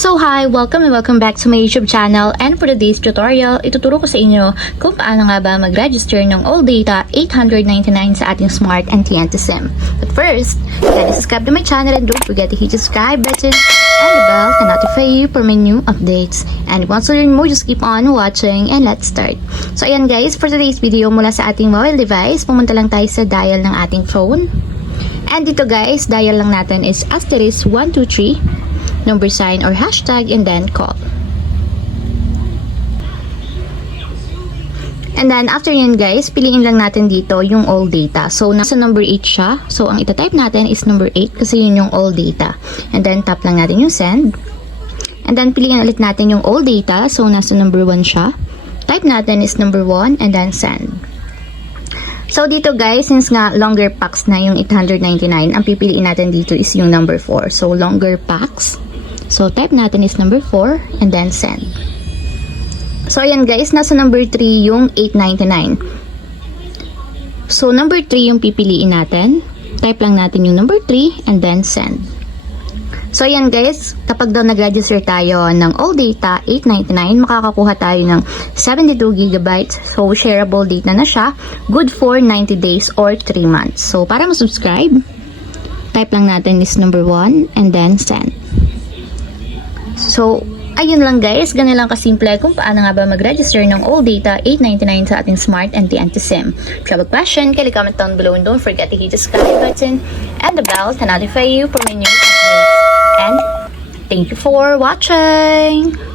So hi, welcome and welcome back to my YouTube channel, and for today's tutorial, ituturo ko sa inyo kung paano nga ba mag-register ng Alldata 899 sa ating Smart and TNT SIM. But first, kindly subscribe to my channel and don't forget to hit the subscribe button and the bell to notify you for my new updates. And if you want to learn more, just keep on watching and let's start. So ayan guys, for today's video mula sa ating mobile device, pumunta lang tayo sa dial ng ating phone. And dito guys, dial lang natin is *123, number sign or hashtag, and then call. And then after yan guys, piliin lang natin dito yung Alldata. So nasa number 8 siya. So ang itatype natin is number 8 kasi yun yung Alldata. And then tap lang natin yung send. And then piliin ulit natin yung Alldata. So nasa number 1 siya. Type natin is number 1 and then send. So dito guys, since nga longer packs na yung 899, ang pipiliin natin dito is yung number 4. So longer packs. So type natin is number 4 and then send. So ayan guys, nasa number 3 yung 899. So number 3 yung pipiliin natin. Type lang natin yung number 3 and then send. So ayan guys, kapag daw nag-register tayo ng Alldata 899, makakakuha tayo ng 72GB. So shareable data na siya, good for 90 days or 3 months. So para mag-subscribe, type lang natin is number 1 and then send. So ayun lang guys, ganun lang kasimple kung paano nga ba mag-register ng Alldata 899 sa ating Smart and TNT SIM. If you have a question, kindly comment down below and don't forget to hit the subscribe button and the bell to notify you for my new updates. And thank you for watching!